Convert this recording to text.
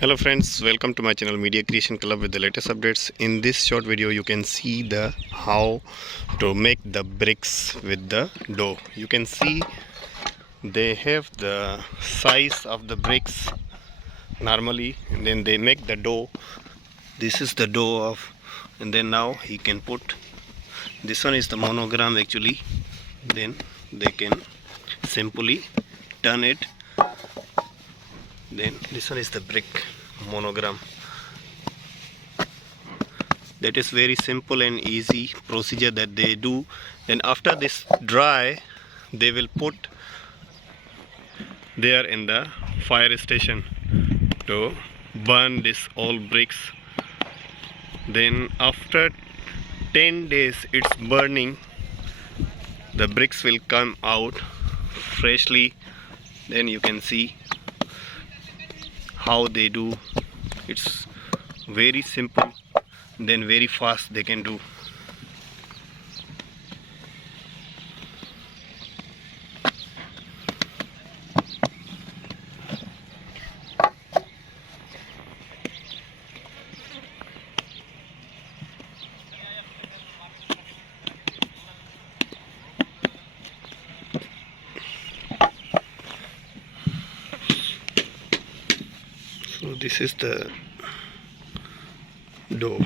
Hello friends, welcome to my channel Media Creation Club with the latest updates. In this short video you can see the how to make the bricks with the dough. You can see they have the size of the bricks normally, and then they make the dough. This is the dough of, and then now he can put, this one is the monogram actually, then they can simply turn it. Then this one is the brick monogram. That is very simple and easy procedure that they do. Then after this dry, they will put there in the fire station to burn this all bricks. Then after 10 days it's burning, the bricks will come out freshly. Then you can see how they do. It's very simple, then very fast they can do. So this is the dough.